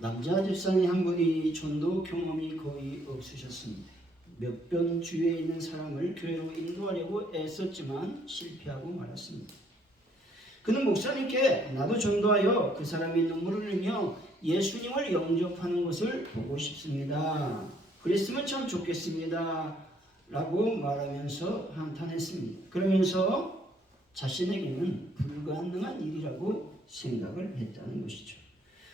남자 집사님 한 분이 전도 경험이 거의 없으셨습니다. 몇 번 주위에 있는 사람을 교회로 인도하려고 애썼지만 실패하고 말았습니다. 그는 목사님께 나도 전도하여 그 사람이 눈물을 흘리며 예수님을 영접하는 것을 보고 싶습니다. 그랬으면 참 좋겠습니다. 라고 말하면서 한탄했습니다. 그러면서 자신에게는 불가능한 일이라고 생각을 했다는 것이죠.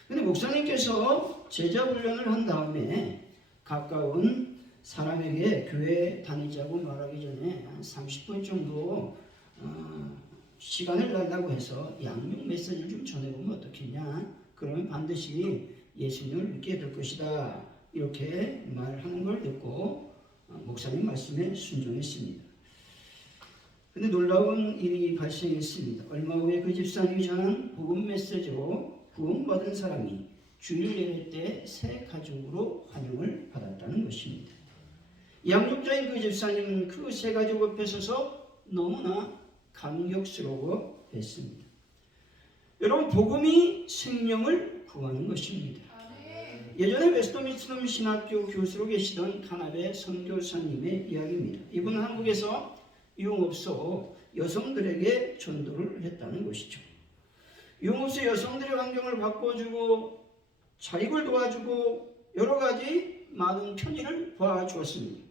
근데 목사님께서 제자 훈련을 한 다음에 가까운 사람에게 교회 다니자고 말하기 전에 한 30분 정도 시간을 달라고 해서 양육 메시지를 좀 전해보면 어떻겠냐. 그러면 반드시 예수님을 믿게 될 것이다. 이렇게 말하는 걸 듣고 목사님 말씀에 순종했습니다. 근데 놀라운 일이 발생했습니다. 얼마 후에 그 집사님이 전한 복음 메시지로 구원받은 사람이 주일 예배 때 새 가족으로 환영을 받았다는 것입니다. 양육자인 그 집사님은 그 새 가족 옆에 서서 너무나 감격스러워 했습니다. 여러분, 복음이 생명을 구하는 것입니다. 예전에 웨스트민스터 신학교 교수로 계시던 카나베 선교사님의 이야기입니다. 이분은 한국에서 유흥업소 여성들에게 전도를 했다는 것이죠. 유흥업소 여성들의 환경을 바꿔주고 자립을 도와주고 여러 가지 많은 편의를 도와주었습니다.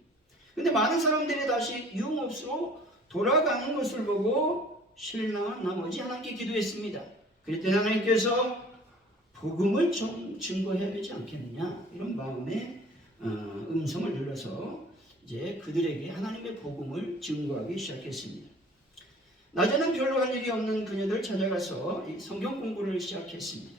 그런데 많은 사람들이 다시 유흥업소로 돌아가는 것을 보고 실망한 나머지 하나님께 기도했습니다. 그랬더니 하나님께서 복음을 좀 증거해야 되지 않겠느냐, 이런 마음의 음성을 들려서 이제 그들에게 하나님의 복음을 증거하기 시작했습니다. 낮에는 별로 할 일이 없는 그녀들 찾아가서 성경 공부를 시작했습니다.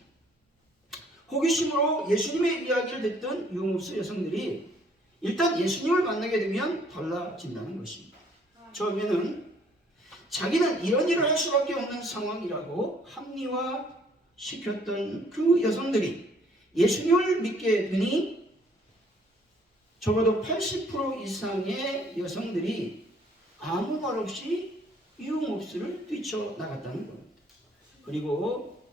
호기심으로 예수님의 이야기를 듣던 유흥업소 여성들이 일단 예수님을 만나게 되면 달라진다는 것입니다. 처음에는 자기는 이런 일을 할 수밖에 없는 상황이라고 합리화시켰던 그 여성들이 예수님을 믿게 되니 적어도 80% 이상의 여성들이 아무 말 없이 유흥업소를 뛰쳐나갔다는 겁니다. 그리고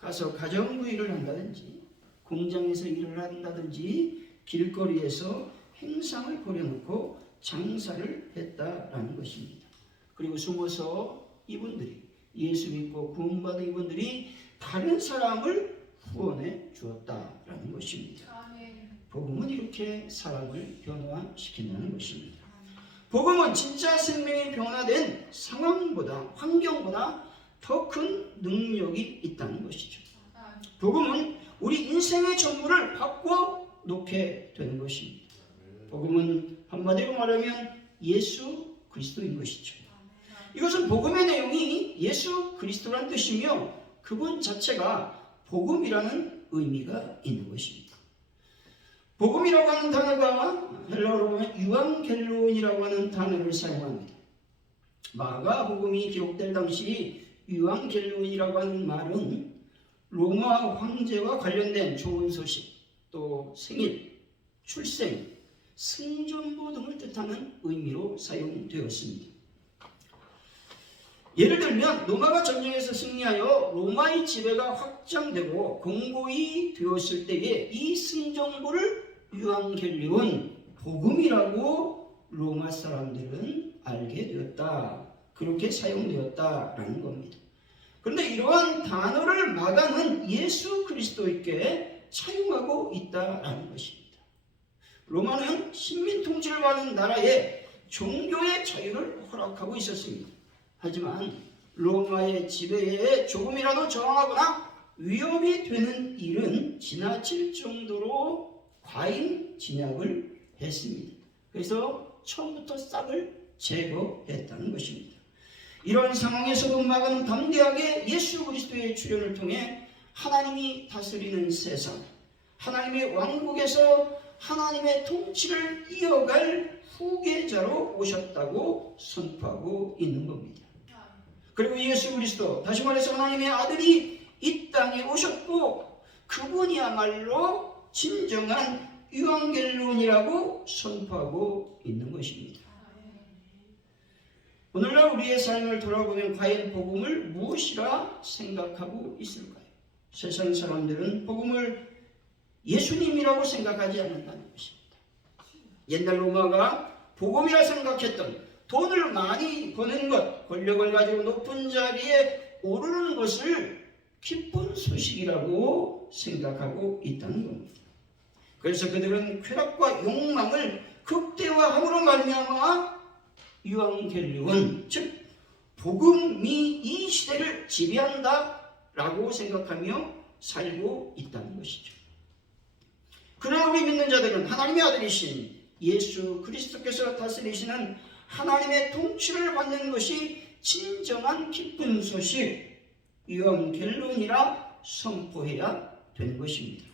가서 가정부 일을 한다든지 공장에서 일을 한다든지 길거리에서 행상을 벌여놓고 장사를 했다라는 것입니다. 그리고 숨어서 이분들이 예수 믿고 구원받은 이분들이 다른 사람을 후원해 주었다라는 것입니다. 복음은 이렇게 사람을 변화시킨다는 것입니다. 복음은 진짜 생명이 변화된 상황보다, 환경보다 더 큰 능력이 있다는 것이죠. 복음은 우리 인생의 전부를 바꿔 놓게 되는 것입니다. 복음은 한마디로 말하면 예수 그리스도인 것이죠. 이것은 복음의 내용이 예수 그리스도란 뜻이며 그분 자체가 복음이라는 의미가 있는 것입니다. 복음이라고 하는 단어가 헬라어로 보면 유앙겔론이라고 하는 단어를 사용합니다. 마가복음이 기록될 당시 유앙겔론이라고 하는 말은 로마 황제와 관련된 좋은 소식, 또 생일, 출생, 승전보 등을 뜻하는 의미로 사용되었습니다. 예를 들면 로마가 전쟁에서 승리하여 로마의 지배가 확장되고 공고히 되었을 때에 이 승전보를 유앙겔리온, 복음이라고 로마 사람들은 알게 되었다. 그렇게 사용되었다라는 겁니다. 그런데 이러한 단어를 마가는 예수 그리스도께 차용하고 있다라는 것입니다. 로마는 식민 통치를 받은 나라에 종교의 자유를 허락하고 있었습니다. 하지만 로마의 지배에 조금이라도 저항하거나 위협이 되는 일은 지나칠 정도로 과잉 진압을 했습니다. 그래서 처음부터 싹을 제거했다는 것입니다. 이런 상황에서도 마가는 담대하게 예수 그리스도의 출현을 통해 하나님이 다스리는 세상, 하나님의 왕국에서 하나님의 통치를 이어갈 후계자로 오셨다고 선포하고 있는 겁니다. 그리고 예수 그리스도, 다시 말해서 하나님의 아들이 이 땅에 오셨고 그분이야말로 진정한 유앙겔론이라고 선포하고 있는 것입니다. 오늘날 우리의 삶을 돌아보면 과연 복음을 무엇이라 생각하고 있을까요? 세상 사람들은 복음을 예수님이라고 생각하지 않는다는 것입니다. 옛날 로마가 복음이라 생각했던 돈을 많이 버는 것, 권력을 가지고 높은 자리에 오르는 것을 기쁜 소식이라고 생각하고 있다는 겁니다. 그래서 그들은 쾌락과 욕망을 극대화함으로 말미암아 유앙겔리온, 즉 복음이 이 시대를 지배한다라고 생각하며 살고 있다는 것이죠. 그러나 우리 믿는 자들은 하나님의 아들이신 예수 그리스도께서 다스리시는 하나님의 통치를 받는 것이 진정한 기쁜 소식, 유앙겔론이라 선포해야 되는 것입니다.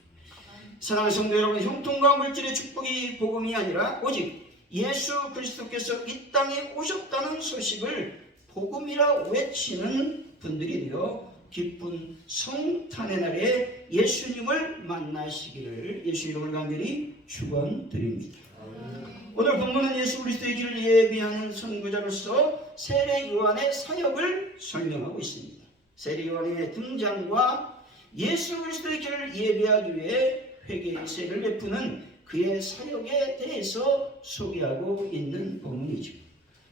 사랑하는 성도 여러분, 형통과 물질의 축복이 복음이 아니라 오직 예수 그리스도께서 이 땅에 오셨다는 소식을 복음이라 외치는 분들이 되어 기쁜 성탄의 날에 예수님을 만나시기를 예수 이름으로 간절히 축원드립니다. 오늘 본문은 예수 그리스도의 길을 예비하는 선구자로서 세례 요한의 사역을 설명하고 있습니다. 세례 요한의 등장과 예수 그리스도의 길을 예비하기 위해 회개의 세를 베푸는 그의 사역에 대해서 소개하고 있는 본문이죠.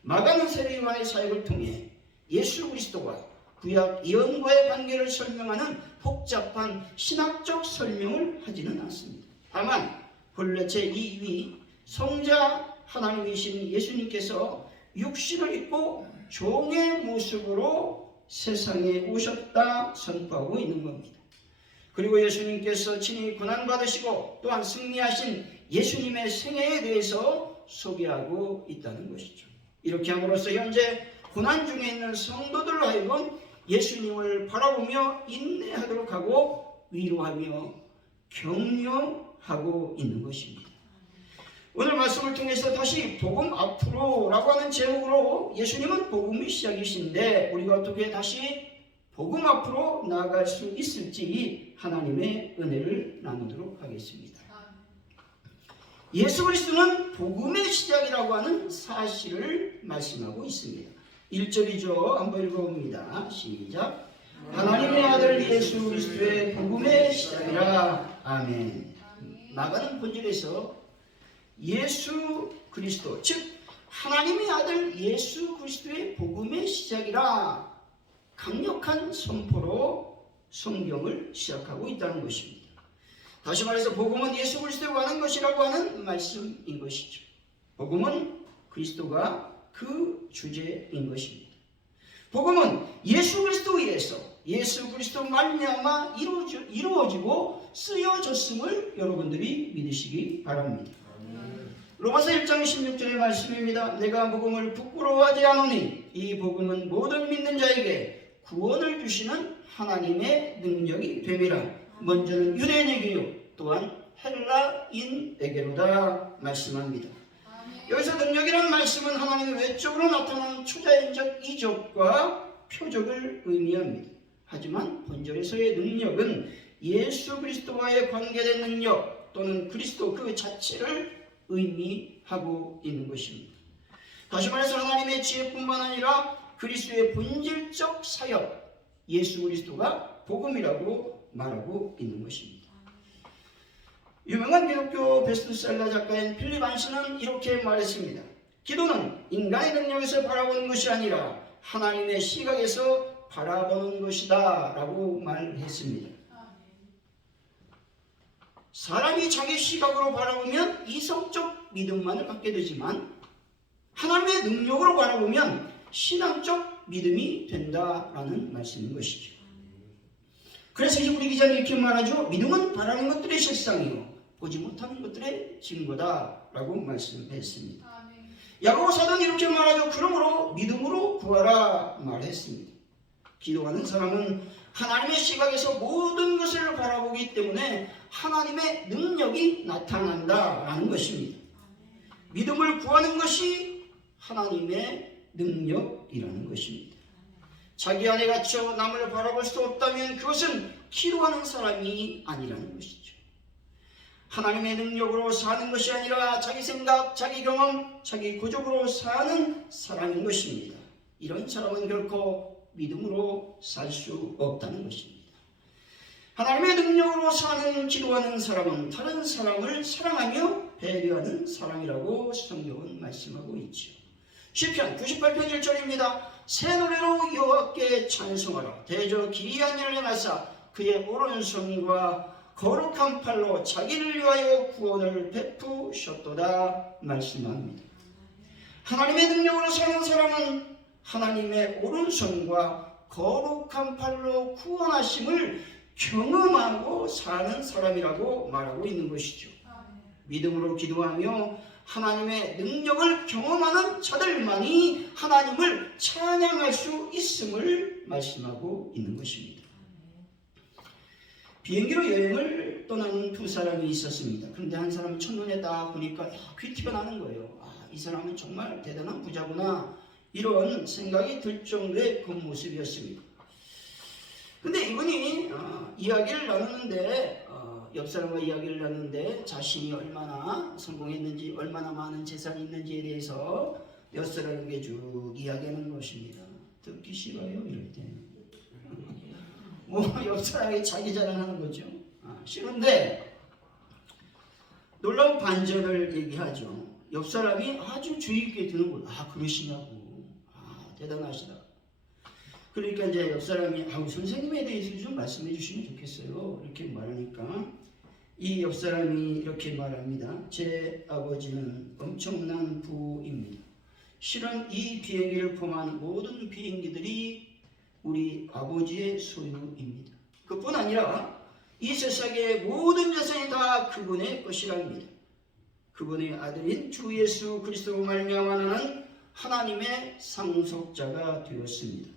마가는 세례 요한의 사역을 통해 예수 그리스도와 구약 예언과의 관계를 설명하는 복잡한 신학적 설명을 하지는 않습니다. 다만 본래 제2위 성자 하나님이신 예수님께서 육신을 입고 종의 모습으로 세상에 오셨다 선포하고 있는 겁니다. 그리고 예수님께서 친히 고난받으시고 또한 승리하신 예수님의 생애에 대해서 소개하고 있다는 것이죠. 이렇게 함으로써 현재 고난 중에 있는 성도들로 하여금 예수님을 바라보며 인내하도록 하고 위로하며 격려하고 있는 것입니다. 오늘 말씀을 통해서 다시 복음 앞으로라고 하는 제목으로 예수님은 복음의 시작이신데 우리가 어떻게 다시 복음 앞으로 나아갈 수 있을지 하나님의 은혜를 나누도록 하겠습니다. 예수 그리스도는 복음의 시작이라고 하는 사실을 말씀하고 있습니다. 1절이죠. 한번 읽어봅니다. 시작. 하나님의 아들 예수 그리스도의 복음의 시작이라. 아멘. 마가는 본절에서 예수 그리스도, 즉 하나님의 아들 예수 그리스도의 복음의 시작이라 강력한 선포로 성경을 시작하고 있다는 것입니다. 다시 말해서 복음은 예수 그리스도에 관한 것이라고 하는 말씀인 것이죠. 복음은 그리스도가 그 주제인 것입니다. 복음은 예수 그리스도에 의해서 예수 그리스도 말미암아 이루어지고 쓰여졌음을 여러분들이 믿으시기 바랍니다. 로마서 1장 16절의 말씀입니다. 내가 복음을 부끄러워하지 않으니 이 복음은 모든 믿는 자에게 구원을 주시는 하나님의 능력이 됨이라. 먼저는 유대인에게요 또한 헬라인에게로다 말씀합니다. 여기서 능력이라는 말씀은 하나님의 외적으로 나타나는 초자연적 이적과 표적을 의미합니다. 하지만 본절에서의 능력은 예수 그리스도와의 관계된 능력 또는 그리스도 그 자체를 의미하고 있는 것입니다. 다시 말해서 하나님의 지혜뿐만 아니라 그리스도의 본질적 사역, 예수 그리스도가 복음이라고 말하고 있는 것입니다. 유명한 기독교 베스트셀러 작가인 필립 안시는 이렇게 말했습니다. 기도는 인간의 능력에서 바라보는 것이 아니라 하나님의 시각에서 바라보는 것이다 라고 말했습니다. 사람이 자기 시각으로 바라보면 이성적 믿음만을 갖게 되지만 하나님의 능력으로 바라보면 신앙적 믿음이 된다라는 말씀인 것이죠. 그래서 우리 기자는 이렇게 말하죠. 믿음은 바라는 것들의 실상이요 보지 못하는 것들의 증거다라고 말씀했습니다. 야고보 사도는 이렇게 말하죠. 그러므로 믿음으로 구하라 말했습니다. 기도하는 사람은 하나님의 시각에서 모든 것을 바라보기 때문에 하나님의 능력이 나타난다라는 것입니다. 믿음을 구하는 것이 하나님의 능력이라는 것입니다. 자기 안에 갇혀 남을 바라볼 수 없다면 그것은 기도하는 사람이 아니라는 것이죠. 하나님의 능력으로 사는 것이 아니라 자기 생각, 자기 경험, 자기 고집으로 사는 사람인 것입니다. 이런 사람은 결코 믿음으로 살 수 없다는 것입니다. 하나님의 능력으로 사는 기도하는 사람은 다른 사람을 사랑하며 배려하는 사람이라고 성경은 말씀하고 있죠. 시편 98편 1절입니다. 새 노래로 여호와께 찬송하라. 대저 기이한 일을 행하사 그의 오른손과 거룩한 팔로 자기를 위하여 구원을 베푸셨도다 말씀합니다. 하나님의 능력으로 사는 사람은 하나님의 오른손과 거룩한 팔로 구원하심을 경험하고 사는 사람이라고 말하고 있는 것이죠. 믿음으로 기도하며 하나님의 능력을 경험하는 자들만이 하나님을 찬양할 수 있음을 말씀하고 있는 것입니다. 비행기로 여행을 떠나는 두 사람이 있었습니다. 그런데 한 사람은 첫눈에 딱 보니까 귀티가 나는 거예요. 이 사람은 정말 대단한 부자구나, 이런 생각이 들 정도의 겉모습이었습니다. 근데 이분이 이야기를 나누는데 옆 사람과 이야기를 나누는데 자신이 얼마나 성공했는지, 얼마나 많은 재산이 있는지에 대해서 옆 사람에게 쭉 이야기하는 것입니다. 듣기 싫어요, 이럴 때. 옆 사람이 자기 자랑하는 거죠. 싫은데 놀라운 반전을 얘기하죠. 옆 사람이 아주 주의 깊게 듣는 거예요. 그러시냐고. 대단하시다. 그러니까 이제 옆 사람이 선생님에 대해서 좀 말씀해 주시면 좋겠어요, 이렇게 말하니까 이 옆 사람이 이렇게 말합니다. 제 아버지는 엄청난 부입니다. 실은 이 비행기를 포함한 모든 비행기들이 우리 아버지의 소유입니다. 그뿐 아니라 이 세상의 모든 재산이 다 그분의 것이랍니다. 그분의 아들인 주 예수 그리스도로 말미암아 나는 하나님의 상속자가 되었습니다.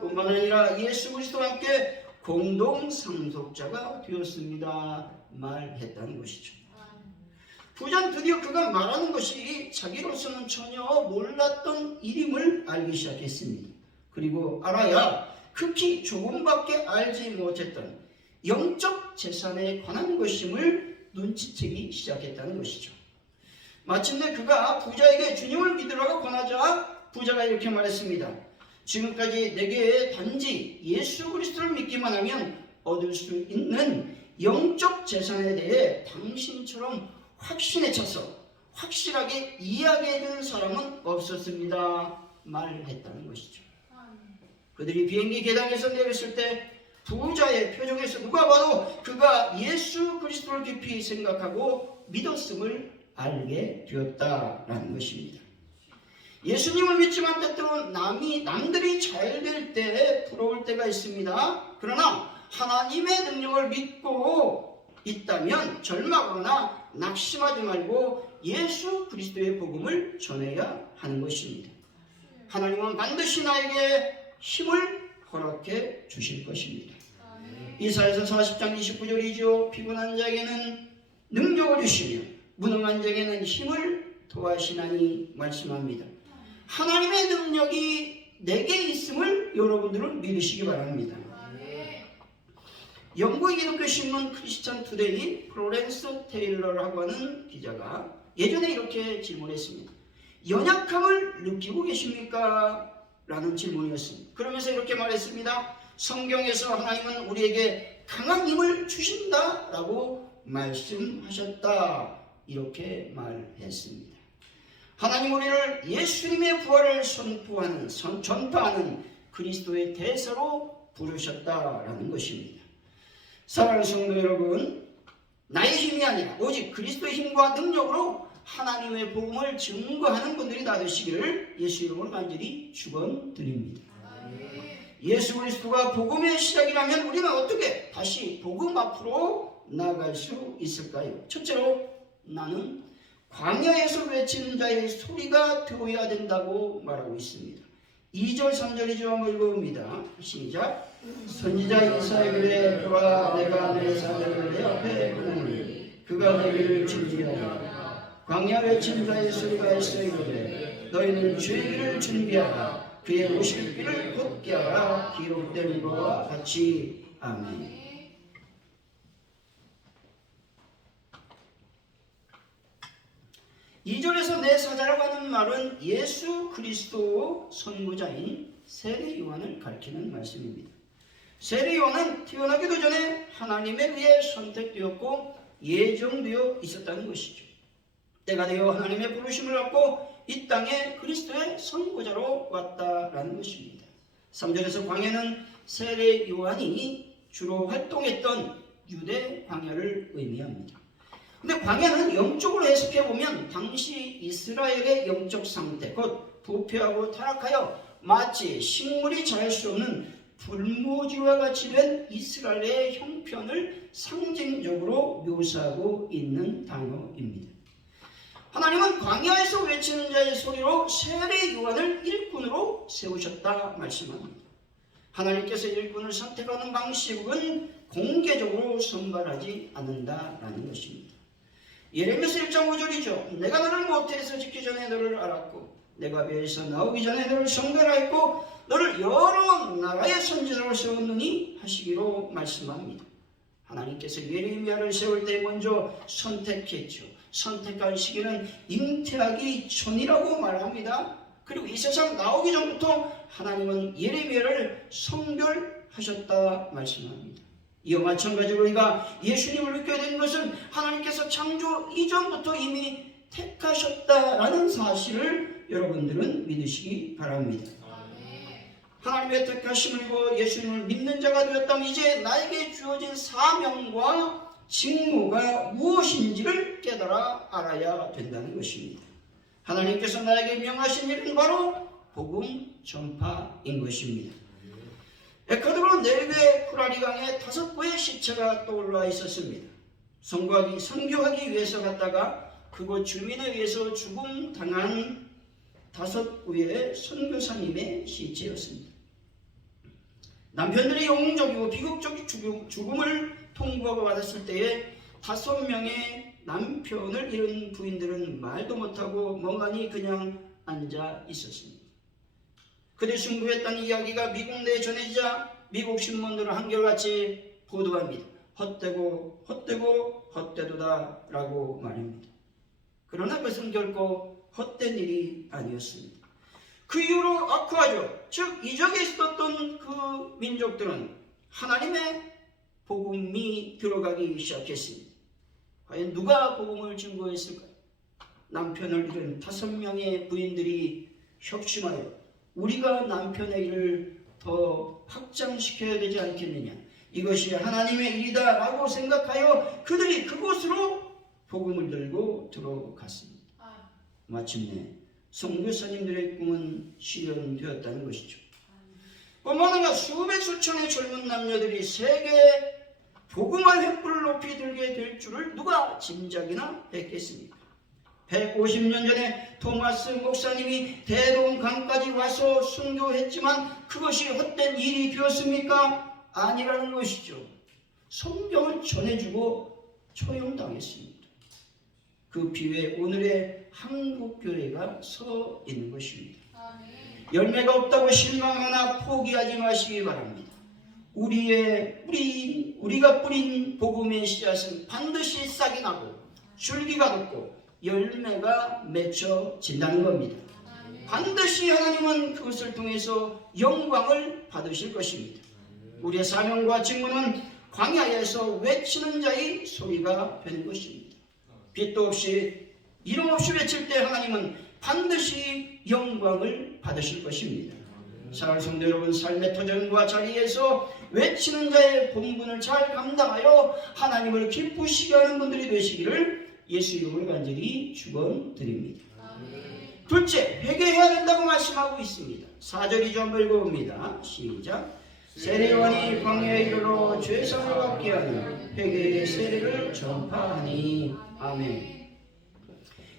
뿐만 아니라 예수 그리스도와 함께 공동 상속자가 되었습니다 말했다는 것이죠. 부자는 드디어 그가 말하는 것이 자기로서는 전혀 몰랐던 일임을 알기 시작했습니다. 그리고 알아야 극히 조금밖에 알지 못했던 영적 재산에 관한 것임을 눈치채기 시작했다는 것이죠. 마침내 그가 부자에게 주님을 믿으라고 권하자 부자가 이렇게 말했습니다. 지금까지 내게 단지 예수 그리스도를 믿기만 하면 얻을 수 있는 영적 재산에 대해 당신처럼 확신에 차서 확실하게 이야기해준 사람은 없었습니다 말했다는 것이죠. 그들이 비행기 계단에서 내렸을 때 부자의 표정에서 누가 봐도 그가 예수 그리스도를 깊이 생각하고 믿었음을 알게 되었다라는 것입니다. 예수님을 믿지만 때때로 남들이 잘 될 때 부러울 때가 있습니다. 그러나 하나님의 능력을 믿고 있다면 절망하거나 낙심하지 말고 예수 그리스도의 복음을 전해야 하는 것입니다. 하나님은 반드시 나에게 힘을 허락해 주실 것입니다. 이사야서 40장 29절이죠. 피곤한 자에게는 능력을 주시며 무능한 자에게는 힘을 도하시나니 말씀합니다. 하나님의 능력이 내게 있음을 여러분들은 믿으시기 바랍니다. 영국의 기독교 신문 크리스천 투데이 플로렌스 테일러라고 하는 기자가 예전에 이렇게 질문했습니다. 연약함을 느끼고 계십니까? 라는 질문이었습니다. 그러면서 이렇게 말했습니다. 성경에서 하나님은 우리에게 강한 힘을 주신다 라고 말씀하셨다, 이렇게 말했습니다. 하나님 우리를 예수님의 부활을 전파하는 그리스도의 대사로 부르셨다라는 것입니다. 사랑하는 성도 여러분, 나의 힘이 아니라 오직 그리스도의 힘과 능력으로 하나님의 복음을 증거하는 분들이 다 되시기를 예수 이름으로 간절히 축원드립니다. 예수 그리스도가 복음의 시작이라면 우리는 어떻게 다시 복음 앞으로 나아갈 수 있을까요? 첫째로, 나는 광야에서 외치는 자의 소리가 되어야 된다고 말하고 있습니다. 2절 3절이죠. 한번 읽어봅니다. 시작. 선지자 이사야가 이르되 보라, 내가 내 사자를 내 앞에 보내니 그가 내게 준비하라. 광야 외치는 자의 소리가 있어 이르되 너희는 주의 길을 준비하라. 그의 오실 길을 곧게 하라. 기록된 것과 같이. 아멘. 2절에서 내 사자라고 하는 말은 예수 그리스도 선구자인 세례 요한을 가리키는 말씀입니다. 세례 요한은 태어나기도 전에 하나님에 의해 선택되었고 예정되어 있었다는 것이죠. 때가 되어 하나님의 부르심을 받고 이 땅에 그리스도의 선고자로 왔다라는 것입니다. 3절에서 광야는 세례 요한이 주로 활동했던 유대 광야를 의미합니다. 근데 광야는 영적으로 해석해보면 당시 이스라엘의 영적 상태, 곧 부패하고 타락하여 마치 식물이 자랄 수 없는 불모지와 같이 된 이스라엘의 형편을 상징적으로 묘사하고 있는 단어입니다. 하나님은 광야에서 외치는 자의 소리로 세례 요한을 일꾼으로 세우셨다 말씀합니다. 하나님께서 일꾼을 선택하는 방식은 공개적으로 선발하지 않는다라는 것입니다. 예레미야서 1장 5절이죠. 내가 너를 모태에서 짓기 전에 너를 알았고 내가 배에서 나오기 전에 너를 성별하였고 너를 여러 나라의 선지자로 세웠느니 하시기로 말씀합니다. 하나님께서 예레미야를 세울 때 먼저 선택했죠. 선택할 시기는 잉태하기 전이라고 말합니다. 그리고 이 세상 나오기 전부터 하나님은 예레미야를 성별하셨다 말씀합니다. 이와 마찬가지로 우리가 예수님을 믿게 된 것은 하나님께서 창조 이전부터 이미 택하셨다라는 사실을 여러분들은 믿으시기 바랍니다. 하나님의 택하심을 입어 예수님을 믿는 자가 되었다면 이제 나에게 주어진 사명과 직무가 무엇인지를 깨달아 알아야 된다는 것입니다. 하나님께서 나에게 명하신 일은 바로 복음 전파인 것입니다. 에콰도르 넬베 쿠라리강에 5구의 시체가 떠올라 있었습니다. 선교하기 위해서 갔다가 그곳 주민에 의해서 죽음당한 5구의 선교사님의 시체였습니다. 남편들이 영웅적이고 비극적 죽음을 통보하고 받았을 때에 5명의 남편을 잃은 부인들은 말도 못하고 멍하니 그냥 앉아 있었습니다. 그들 순교했다는 이야기가 미국 내에 전해지자 미국 신문들은 한결같이 보도합니다. 헛되고 헛되고 헛되도다 라고 말입니다. 그러나 그것은 결코 헛된 일이 아니었습니다. 그 이후로 아쿠아족, 즉 이적에 있었던 그 민족들은 하나님의 복음이 들어가기 시작했습니다. 과연 누가 복음을 증거했을까요? 남편을 잃은 5명의 부인들이 협심하여 우리가 남편의 일을 더 확장시켜야 되지 않겠느냐, 이것이 하나님의 일이다 라고 생각하여 그들이 그곳으로 복음을 들고 들어갔습니다. 마침내 선교사님들의 꿈은 실현되었다는 것이죠. 뿐만 아니라 수백 수천의 젊은 남녀들이 세계 복음의 횃불을 높이 들게 될 줄을 누가 짐작이나 했겠습니까? 150년 전에 토마스 목사님이 대동강까지 와서 순교했지만 그것이 헛된 일이 되었습니까? 아니라는 것이죠. 성경을 전해주고 처형당했습니다. 그 비유에 오늘의 한국교회가 서 있는 것입니다. 열매가 없다고 실망하나 포기하지 마시기 바랍니다. 우리가 뿌린 복음의 씨앗은 반드시 싹이 나고 줄기가 돋고 열매가 맺혀진다는 겁니다. 반드시 하나님은 그것을 통해서 영광을 받으실 것입니다. 우리의 사명과 직무는 광야에서 외치는 자의 소리가 되는 것입니다. 빛도 없이 이름 없이 외칠 때 하나님은 반드시 영광을 받으실 것입니다. 사랑하는 성도 여러분, 삶의 터전과 자리에서 외치는 자의 본분을 잘 감당하여 하나님을 기쁘시게 하는 분들이 되시기를 예수 이름으로 간절히 축원드립니다. 둘째, 회개해야 된다고 말씀하고 있습니다. 4절이 좀 읽어봅니다. 시작. 세례 요한이 광야에 이르러 죄사함을 받게 하는 회개의 세례를 전파하니. 아멘.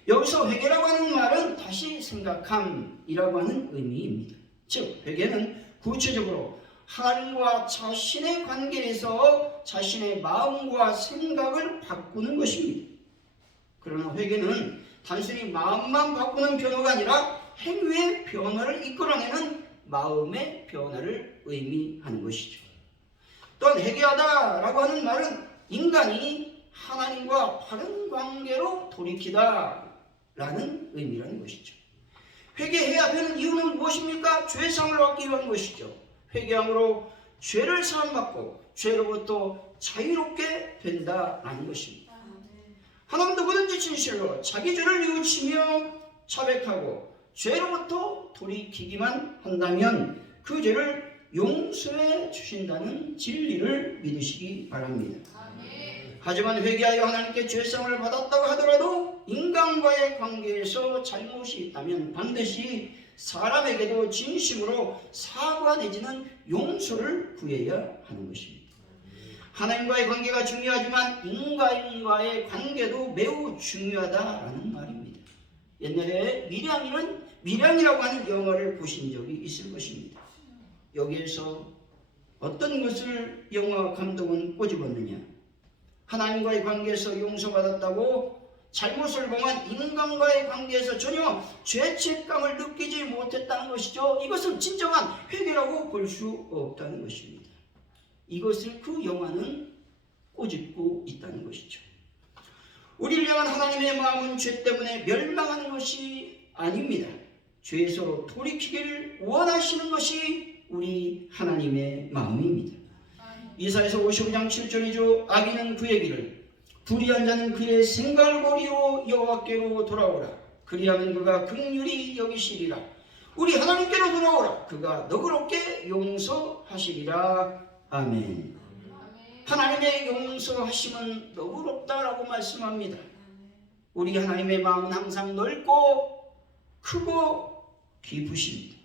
여기서 회개라고 하는 말은 다시 생각함이라고 하는 의미입니다. 즉 회개는 구체적으로 하나님과 자신의 관계에서 자신의 마음과 생각을 바꾸는 것입니다. 그러나 회개는 단순히 마음만 바꾸는 변화가 아니라 행위의 변화를 이끌어내는 마음의 변화를 의미하는 것이죠. 또한 회개하다라고 하는 말은 인간이 하나님과 바른 관계로 돌이키다 라는 의미라는 것이죠. 회개해야 되는 이유는 무엇입니까? 죄사함을 받기 위한 것이죠. 회개함으로 죄를 사함받고 죄로부터 자유롭게 된다라는 것입니다. 하나님 누구든지 진실로 자기 죄를 뉘우치며 자백하고 죄로부터 돌이키기만 한다면 그 죄를 용서해 주신다는 진리를 믿으시기 바랍니다. 하지만 회개하여 하나님께 죄사함을 받았다고 하더라도 인간과의 관계에서 잘못이 있다면 반드시 사람에게도 진심으로 사과 내지는 용서를 구해야 하는 것입니다. 하나님과의 관계가 중요하지만 인간과의 관계도 매우 중요하다라는 말입니다. 옛날에 밀양이라고 하는 영화를 보신 적이 있을 것입니다. 여기에서 어떤 것을 영화 감독은 꼬집었느냐? 하나님과의 관계에서 용서받았다고 잘못을 범한 인간과의 관계에서 전혀 죄책감을 느끼지 못했다는 것이죠. 이것은 진정한 회개라고 볼 수 없다는 것입니다. 이것을 그 영화는 꼬집고 있다는 것이죠. 우리를 향한 하나님의 마음은 죄 때문에 멸망하는 것이 아닙니다. 죄에서 돌이키기를 원하시는 것이 우리 하나님의 마음입니다. 이사야서 55장 7절이죠. 악인은 그의 길을, 불의한 자는 그의 생각을 버리고 여호와께로 돌아오라. 그리하면 그가 긍휼히 여기시리라. 우리 하나님께로 돌아오라. 그가 너그럽게 용서하시리라. 아멘. 하나님의 용서하심은 너그럽다라고 말씀합니다. 우리 하나님의 마음은 항상 넓고 크고 깊으십니다.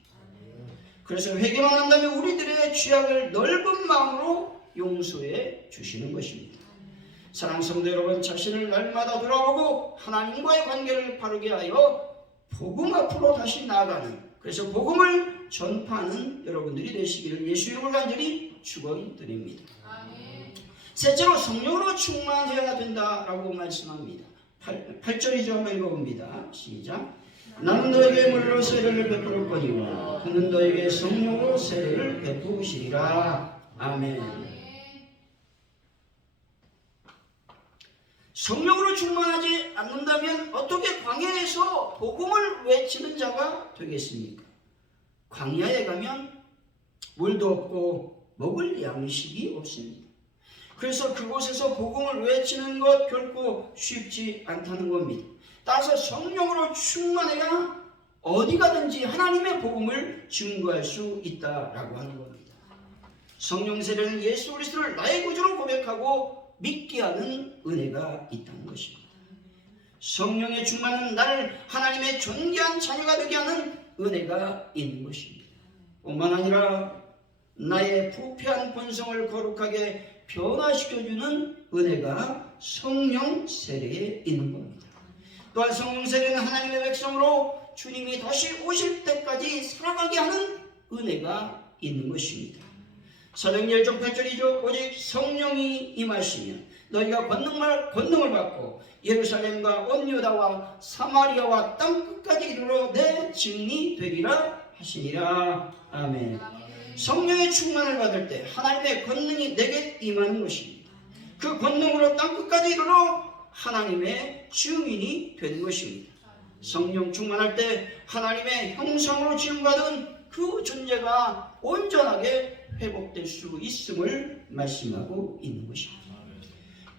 그래서 회개만 한다면 우리들의 죄악을 넓은 마음으로 용서해 주시는 것입니다. 사랑하는 성도 여러분, 자신을 날마다 돌아보고 하나님과의 관계를 바르게 하여 복음 앞으로 다시 나아가는, 그래서 복음을 전파하는 여러분들이 되시기를 예수 이름으로 간절히 축원드립니다. 셋째로 성령으로 충만해야 된다라고 말씀합니다. 8절이죠. 한번 읽어봅니다. 시작. 나는 너에게 물로 세례를 베풀 거니와 그는 너에게 성령으로 세례를 베푸시리라. 아멘. 성령으로 충만하지 않는다면 어떻게 광야에서 복음을 외치는 자가 되겠습니까? 광야에 가면 물도 없고 먹을 양식이 없습니다. 그래서 그곳에서 복음을 외치는 것 결코 쉽지 않다는 겁니다. 따라서 성령으로 충만해야 어디 가든지 하나님의 복음을 증거할 수 있다라고 하는 겁니다. 성령 세례는 예수 그리스도를 나의 구주로 고백하고 믿게 하는 은혜가 있다는 것입니다. 성령의 충만은 나를 하나님의 존귀한 자녀가 되게 하는 은혜가 있는 것입니다. 뿐만 아니라 나의 부패한 본성을 거룩하게 변화시켜주는 은혜가 성령 세례에 있는 겁니다. 또한 성령 세례는 하나님의 백성으로 주님이 다시 오실 때까지 살아가게 하는 은혜가 있는 것입니다. 사도행전 1장 8절이죠. 오직 성령이 임하시면 너희가 권능을 받고 예루살렘과 온 유다와 사마리아와 땅끝까지 이르러 내 증인이 되리라 하시니라. 아멘. 성령의 충만을 받을 때 하나님의 권능이 내게 임하는 것입니다. 그 권능으로 땅끝까지 이르러 하나님의 증인이 되는 것입니다. 성령 충만할 때 하나님의 형상으로 지음받은 그 존재가 온전하게 회복될 수 있음을 말씀하고 있는 것입니다.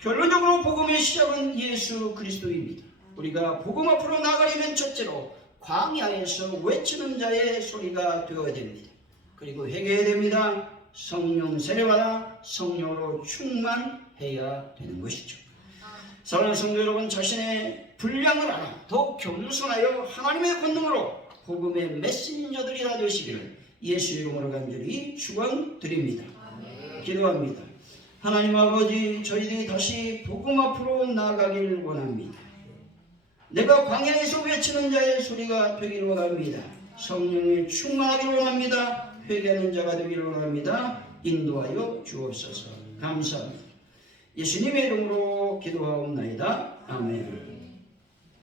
결론적으로 복음의 시작은 예수 그리스도입니다. 우리가 복음 앞으로 나가려면 첫째로 광야에서 외치는 자의 소리가 되어야 됩니다. 그리고 회개해야 됩니다. 성령 세례받아 성령으로 충만해야 되는 것이죠. 사랑하는 성도 여러분, 자신의 분량을 알아 더욱 겸손하여 하나님의 권능으로 복음의 메신저들이 다 되시기를 예수 이름으로 간절히 축원드립니다. 기도합니다. 하나님 아버지, 저희들이 다시 복음 앞으로 나아가길 원합니다. 내가 광야에서 외치는 자의 소리가 되기를 원합니다. 성령에 충만하기를 원합니다. 회개하는 자가 되기를 원합니다. 인도하여 주옵소서. 감사합니다. 예수님의 이름으로 기도하옵나이다. 아멘.